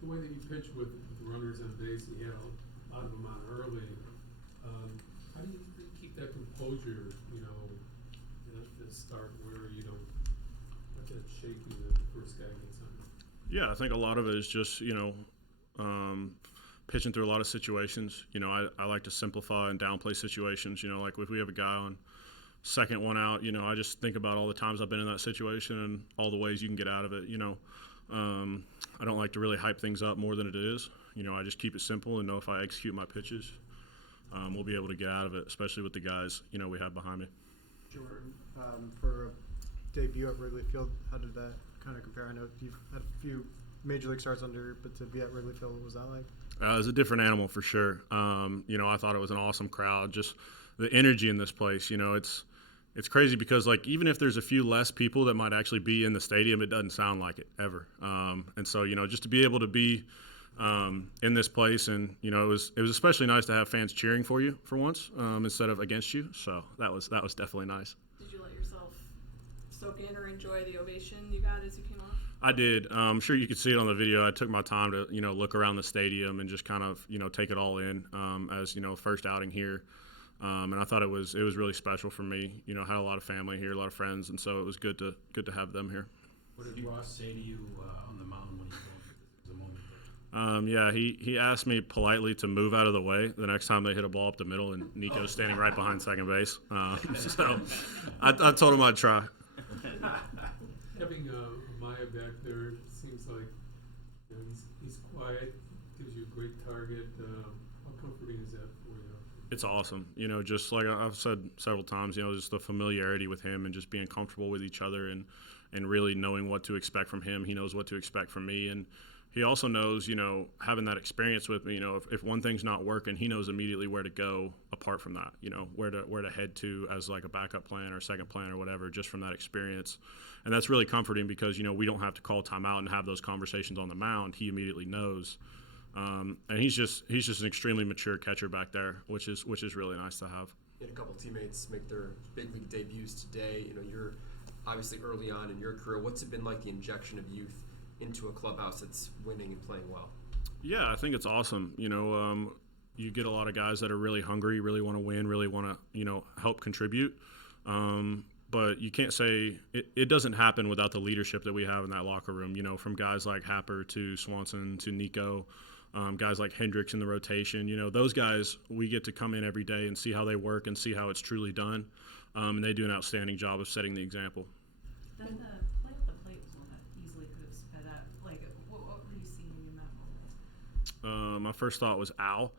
The way that you pitch with runners on base, and you had a lot of them on early. How do you keep that composure? At the start where you don't let that shake you the first guy gets on. Yeah, I think a lot of it is just pitching through a lot of situations. I like to simplify and downplay situations. Like if we have a guy on second one out, I just think about all the times I've been in that situation and all the ways you can get out of it. I don't like to really hype things up more than it is. I just keep it simple and know if I execute my pitches, we'll be able to get out of it, especially with the guys, we have behind me. Jordan, for a debut at Wrigley Field, how did that kind of compare? I know you've had a few major league starts but to be at Wrigley Field, what was that like? It was a different animal for sure. I thought it was an awesome crowd. Just the energy in this place, it's crazy because even if there's a few less people that might actually be in the stadium, it doesn't sound like it ever. And so just to be able to be in this place, and it was especially nice to have fans cheering for you for once instead of against you. So that was definitely nice. Did you let yourself soak in or enjoy the ovation you got as you came off? I did. I'm sure you could see it on the video. I took my time to look around the stadium and just kind of take it all in as first outing here. And I thought it was really special for me. Had a lot of family here, a lot of friends, and so it was good to have them here. What did Ross say to you on the mound when you told him the moment there? Yeah, he asked me politely to move out of the way the next time they hit a ball up the middle, and Nico's standing right behind second base. So I told him I'd try. Having Maya back there, it seems like he's quiet, gives you a great target. How comforting is that for you? It's awesome. Just like I've said several times, just the familiarity with him and just being comfortable with each other and really knowing what to expect from him. He knows what to expect from me. And he also knows, having that experience with me, if one thing's not working, he knows immediately where to go apart from that, where to head to as like a backup plan or second plan or whatever, just from that experience. And that's really comforting because, we don't have to call timeout and have those conversations on the mound. He immediately knows. And he's just an extremely mature catcher back there, which is really nice to have. You had a couple teammates make their big league debuts today. You're obviously early on in your career. What's it been like, the injection of youth into a clubhouse that's winning and playing well? Yeah, I think it's awesome. You get a lot of guys that are really hungry, really want to win, really want to help contribute. But you can't say it doesn't happen without the leadership that we have in that locker room. From guys like Happer to Swanson to Nico. Guys like Hendricks in the rotation, those guys, we get to come in every day and see how they work and see how it's truly done. And they do an outstanding job of setting the example. Then the play at the plate was one that easily could have sped up. Like, what were you seeing in that moment? My first thought was ow.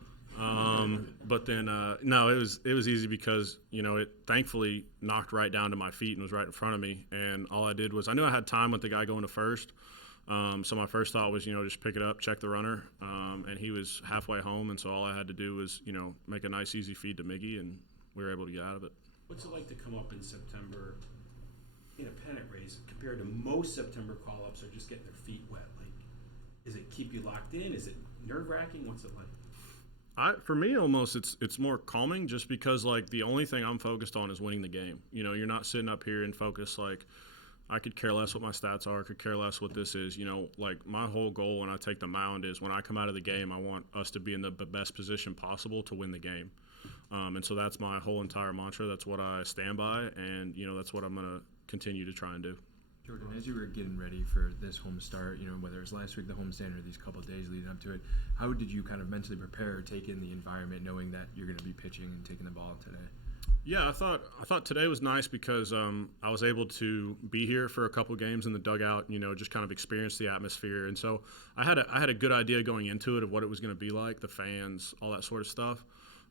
But then, no, it was easy because, it thankfully knocked right down to my feet and was right in front of me. And all I did was, I knew I had time with the guy going to first. So my first thought was, just pick it up, check the runner. And he was halfway home. And so all I had to do was, make a nice, easy feed to Miggy, and we were able to get out of it. What's it like to come up in September in a pennant race compared to most September call-ups are just getting their feet wet? Like, does it keep you locked in? Is it nerve-wracking? What's it like? For me, almost it's more calming just because, the only thing I'm focused on is winning the game. You're not sitting up here and focused I could care less what my stats are. I could care less what this is. My whole goal when I take the mound is when I come out of the game, I want us to be in the best position possible to win the game. And so that's my whole entire mantra. That's what I stand by, and, that's what I'm going to continue to try and do. Jordan, as you were getting ready for this home start, whether it was last week, the homestand, or these couple of days leading up to it, how did you kind of mentally prepare or take in the environment knowing that you're going to be pitching and taking the ball today? Yeah, I thought today was nice because I was able to be here for a couple games in the dugout, just kind of experience the atmosphere. And so I had a good idea going into it of what it was going to be like, the fans, all that sort of stuff.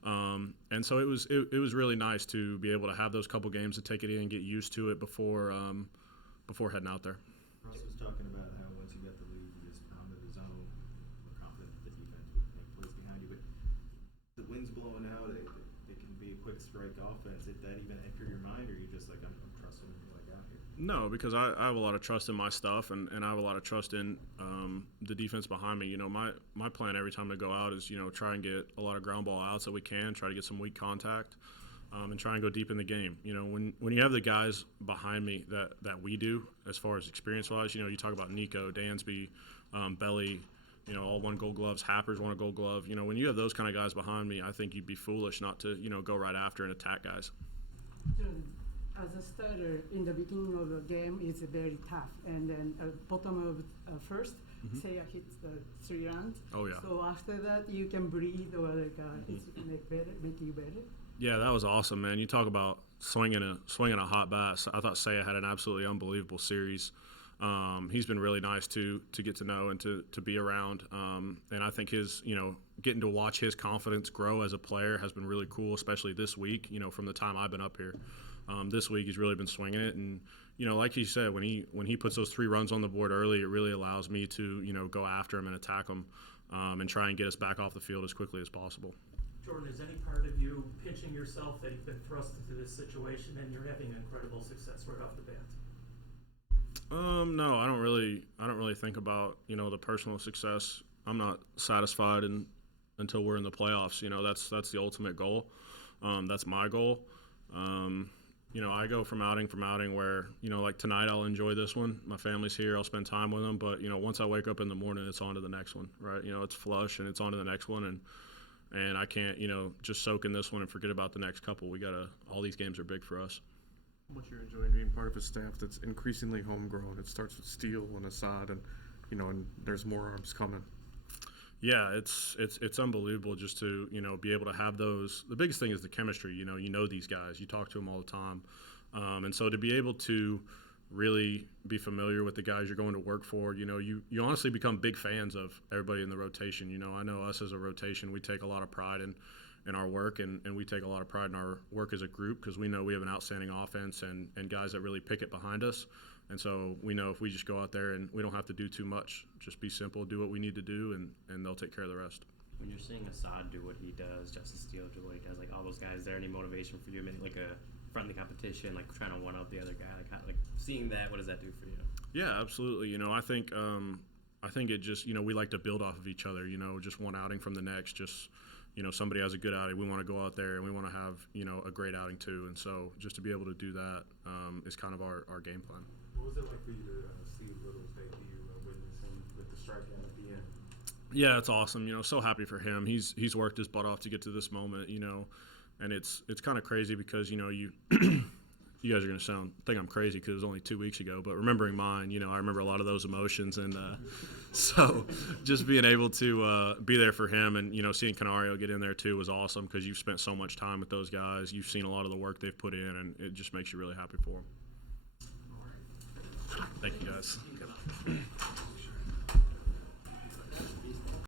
And so it was really nice to be able to have those couple games to take it in and get used to it before heading out there. Ross was talking about how once you got the lead, you just pounded the zone. We're confident that the defense would make plays behind you, but the wind's blowing out. It can be a quick strike offense. Did that even enter your mind, or are you just like, I'm trusting you out here? No, because I have a lot of trust in my stuff, and I have a lot of trust in the defense behind me. My plan every time I go out is, try and get a lot of ground ball outs that we can, try to get some weak contact. and try and go deep in the game. You know, when you have the guys behind me that we do, as far as experience-wise, you know, you talk about Nico, Dansby, Belly, you know, all won Gold Gloves, Happers won a Gold Glove. You know, when you have those kind of guys behind me, I think you'd be foolish not to, you know, go right after and attack guys. As a starter, in the beginning of the game, it's very tough, and then bottom of first, Seiya hits the 3 rounds. Oh, yeah. So after that, you can breathe or like it's make you better. Yeah, that was awesome, man. You talk about swinging a hot bat. So I thought Seiya had an absolutely unbelievable series. He's been really nice to get to know and to be around. And I think his, you know, getting to watch his confidence grow as a player has been really cool, especially this week, you know, from the time I've been up here. This week he's really been swinging it. And, you know, like he said, when he puts those 3 runs on the board early, it really allows me to, you know, go after him and attack him and try and get us back off the field as quickly as possible. Jordan, is any part of you pitching yourself that you've been thrust into this situation and you're having incredible success right off the bat? No, I don't really think about, you know, the personal success. I'm not satisfied until we're in the playoffs. You know, that's the ultimate goal. That's my goal. You know, I go from outing where, you know, like tonight I'll enjoy this one. My family's here. I'll spend time with them. But, you know, once I wake up in the morning, it's on to the next one, right? You know, it's flush and it's on to the next one. And I can't, you know, just soak in this one and forget about the next couple. All these games are big for us. How much you're enjoying being part of a staff that's increasingly homegrown. It starts with Steele and Assad, and you know, and there's more arms coming. Yeah, it's unbelievable just to, you know, be able to have those. The biggest thing is the chemistry. You know these guys. You talk to them all the time, and so to be able to really be familiar with the guys you're going to work for, you know, you honestly become big fans of everybody in the rotation. You know, I know us as a rotation, we take a lot of pride in our work, and we take a lot of pride in our work as a group because we know we have an outstanding offense and guys that really pick it behind us. And so we know if we just go out there and we don't have to do too much, just be simple, do what we need to do, and they'll take care of the rest. When you're seeing Assad do what he does, Justice Steele do what he does, like all those guys, is there any motivation for you? I mean, like a friendly competition, like trying to one-up the other guy, like seeing that, what does that do for you? Yeah, absolutely. You know, I think it just, you know, we like to build off of each other, you know, just one outing from the next, just, you know, somebody has a good outing, we want to go out there and we want to have, you know, a great outing too. And so just to be able to do that is kind of our game plan. What was it like for you to see Little's debut, witness him with the strikeout at the end? Yeah, it's awesome. You know, so happy for him. He's worked his butt off to get to this moment, you know, and it's kind of crazy because, you know, you guys are going to think I'm crazy because it was only 2 weeks ago, but remembering mine, you know, I remember a lot of those emotions. And so just being able to be there for him and, you know, seeing Canario get in there too was awesome because you've spent so much time with those guys. You've seen a lot of the work they've put in, and it just makes you really happy for them. Thank you, guys.